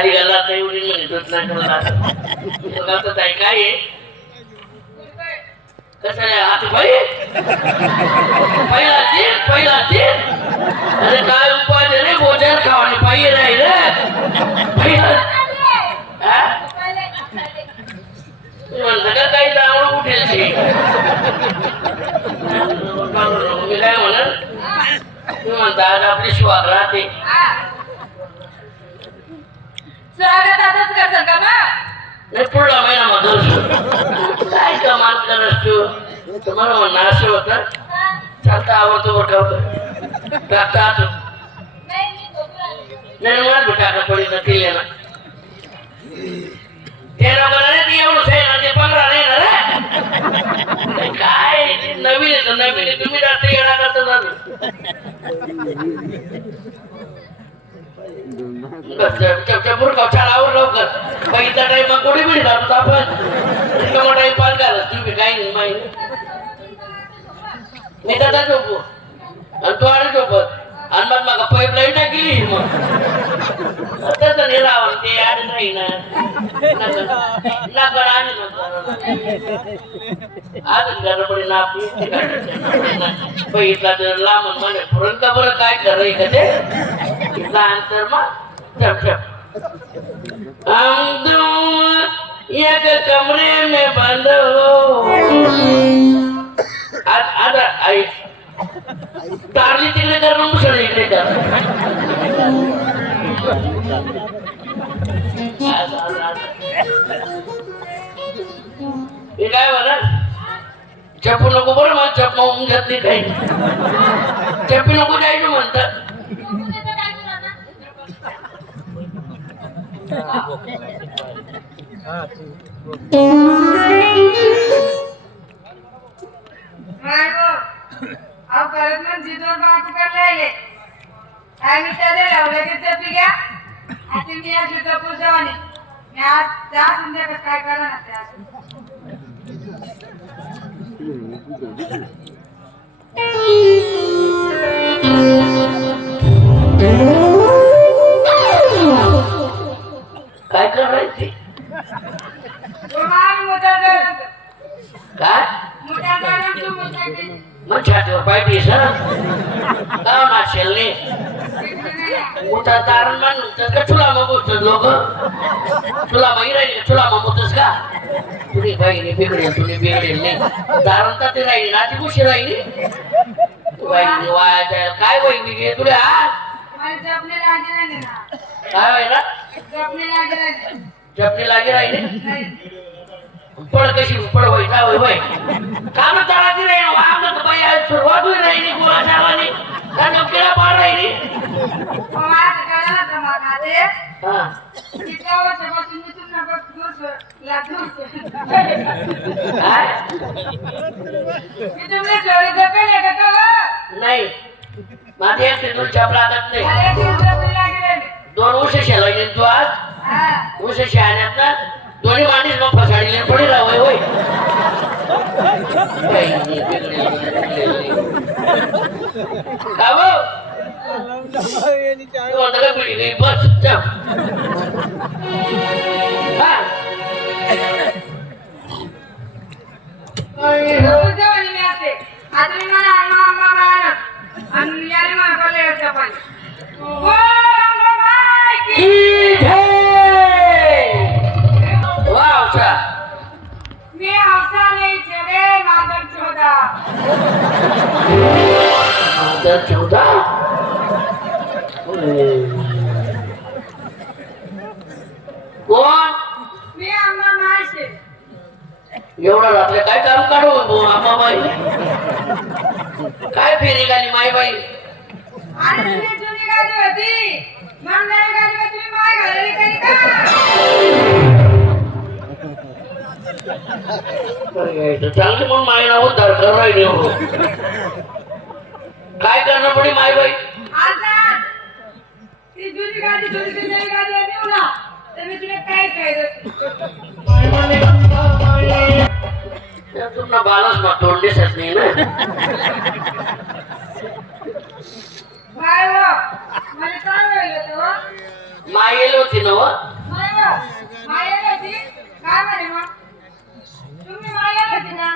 खाली गेला तर एवढी म्हणत नाही काय आहे कसं आहे आता भाई पहिला दिन अरे काय उपाय दे रे गोजर खावाने पाहिजे नाही रे म्हणलं का काही दावळ उठेल मी काय म्हणत तू म्हणता आज आपली स्वाग राहते स्वागतातच करसाल का नाही पुढला महिना मग काय कमाल करस तू तुम्हाला म्हणणं असं होतं चालता आवडतो बरं टाकता आतो नाही मला टाका पडी केले ना ते लोकांना रे ती एवढं आहे ना ते 15 नाही ना रे काय नवीन येतं नवीन आहे तुम्ही जास्त येणा करता झालं बुरकाव छालावर लवकर पहिला टाइम मग कोणी बिडी जातो आपण रिकामा टाइम पास झाला तुम्ही काही नाही माहिती मी दादा झोपू आणि तू आणि झोपत आणि मग मग पाईपलाईन टाकली मग तसं नाही राहावं ते आड नाही ना नगर आणि अजून गडबडी ना आपली बघितला तर लांब म्हणे पुरण का बरं काय करय का ते लहान तर मग छप छप हम तुम एक कमरे में बंद हो आता आई तारली तिकडे कर मग मुसळ इकडे कर हे काय बरं चप्पू नको बरं मला चप मावून घेतली काही चप्पी नको जायचं म्हणतात करत ना जिदोर बाकी पडले आम्ही त्याला लावलं की चपी घ्या आता मी आज चपूर जवानी मी आज जा संध्याकाळ काय करणार त्या काय करायची काय मग छातीवर पाहिजे सर गाव नाशेल मोठा दारण म्हणून का चुला मग लोक चुला माही राहिली चुला मग होतस का तुझी बहिणी बिघडेल तुझी बिघडेल नाही दारण तर ते राहिली ना ती कुशी राहिली बहिणी वाया जाईल काय बहिणी घे तुला काय व्हायला जपणी लागे राहिली पड कशी पड होय काय होय होय काम चालायची नाही आमचं बाई सुरुवात होई राहिली गुलाशावानी का नोकरीला पाड राहिली नाही माझे एक तिथून छाप लागत नाही 2 वर्ष शेलाय तू आज वर्ष शहाण्यात ना दोन्ही माणीस मग फसाडले पडी राहावं होय बस मी हौसा नाही रे मादर 14 कोण मी आम्हा मासे एवढा रात्री काय काम काढू आम्हा बाई काय फेरी गाली माई बाई आणि तुझी जुनी गाडी होती मंगळी गाडी तुम्ही माय घालली तरी का चांगली म्हणून माई नाव दरकार राहिली हो काय करणार पडे माय बाई आता ती जुनी गाडी नवी गाडी नेऊ ना तर मी तुला काय तुमना बालच मग तोंड दिसत नाही ना काय हो मला काय होईल तो मायेल होती ना व माया होती काय म्हणे मग तुम्ही माया होती ना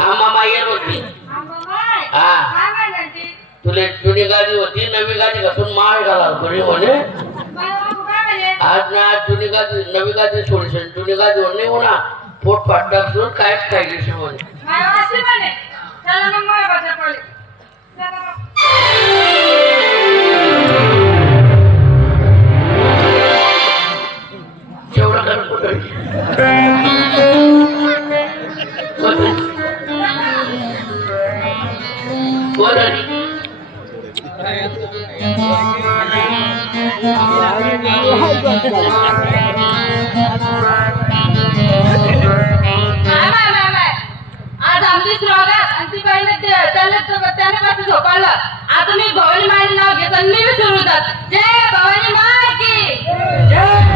आम्हा मायेल होती आंबा माय हा. काय म्हणाली तुले जुनी गादी होती नवी गादी घासून माळ घाला घरी म्हणे मला बाबू काय म्हणे आज ना आज जुनी गादी नवी गादी सोडशील जुनी गादी नाही म्हणा पोट फाट टाकसून कायच खायली म्हणे माया अशी म्हणे चला मग माय बाजार पडले चला मग. जेवढं कर कुठं आज आमची स्वागत आणि ती पहिले त्याने पासून झोपाळलं आता मी भवानी मायने नाव घेत आणि मी विसरून होतात जय भवानी माय की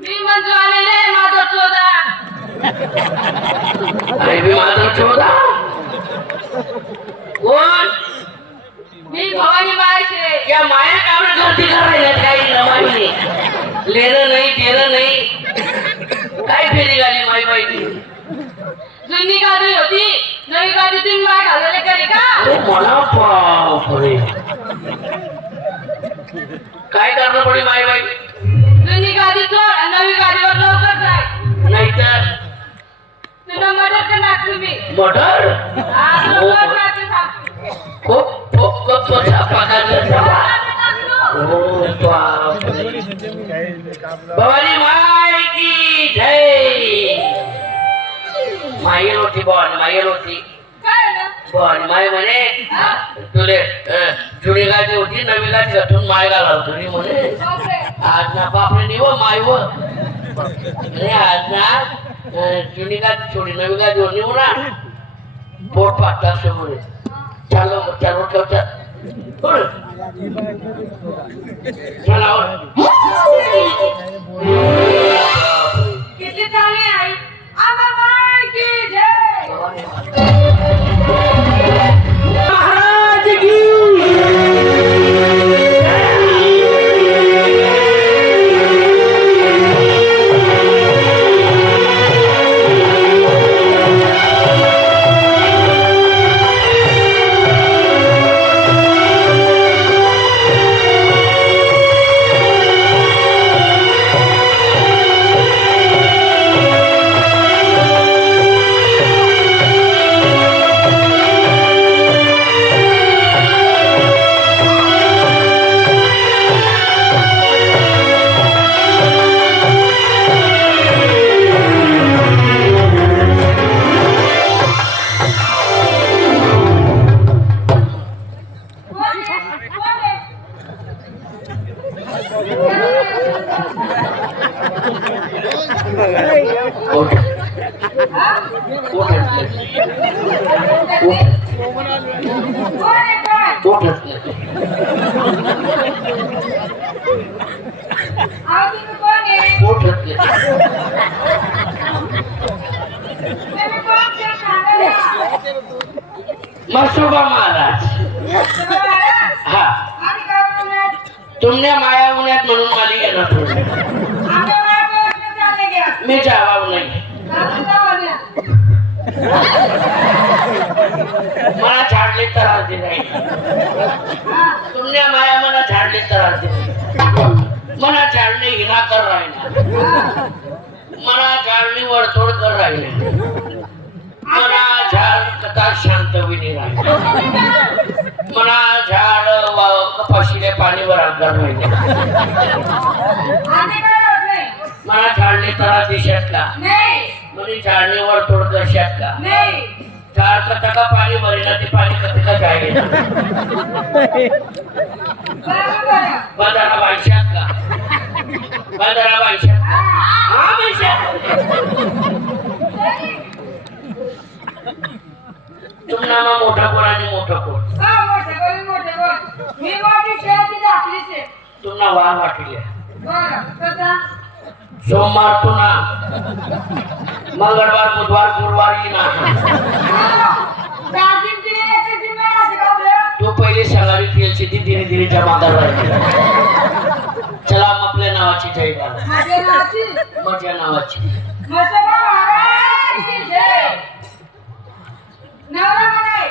मी मंजू आले रे माझा चोदा अरे मी माझा चोदा कोण मी भवानी मायचे या माया काबड गर्दी करायला काही नवाईने लेणं नाही देणं नाही काय फेरी गाली माई बाईची जुनी गादी होती नवी गादी तुम्ही माय घालवले करी का अरे मला बापरे काय करणं पडेल माई बाई जुनी गादी सोड आणि नवी गादीवर लवकर जाय नाहीतर तुला मदत करणार तुम्ही मटर आज लवकर जाय ते सांगतो खूप खूप खूप भवानी माय की जय मायल होती भवानी मायल होती काय ना भवानी माय म्हणे तुले जुनी गादी होती नवी गादी घातून माय घाला तुझी म्हणे बापरे आज ना बापरे नाही व माय व अरे आज ना जुनी गादी छोडी नवी गादी होती म्हणा पोट पाठला असं म्हणे चालो चालो ठेवता चला किती चांगली आहे आंबा माय की जय महाराज की मसुबा महाराज हा तुमने माया उन्यात म्हणून मला येणार मी जावाव नाही मला झाडले तर आधी नाही तुमने माया मला झाडले तर आधी मला झाडणे हिना कर राहिला मला झाडणी वडतोड कर राहिले मला झाड कथा शांत विनी राहिले मला झाड कपाशीले पाणी बराबर राहिले मला झाडणे तर दिसत का म्हणजे झाडणे वडतोड करशात का झाड कथा का पाणी भरेना ते पाणी कथे का जाईल बाजारा बायशात का बाजारा बायशात हा तुमना मा मोठा कोण आणि मोठा कोण तुमना वार वाटले सोमवार तुना मंगळवार बुधवार गुरुवार येईना दागिन दिले याची जिम्मेदारी असते का आपलं? तू पहिले सगळी केलची ती धीरे धीरे जमा करायची चला आपल्या नावाची जय घाल माझ्या नावाची माझ्या नावाची मसोबा महाराज की जय. नवरा म्हणे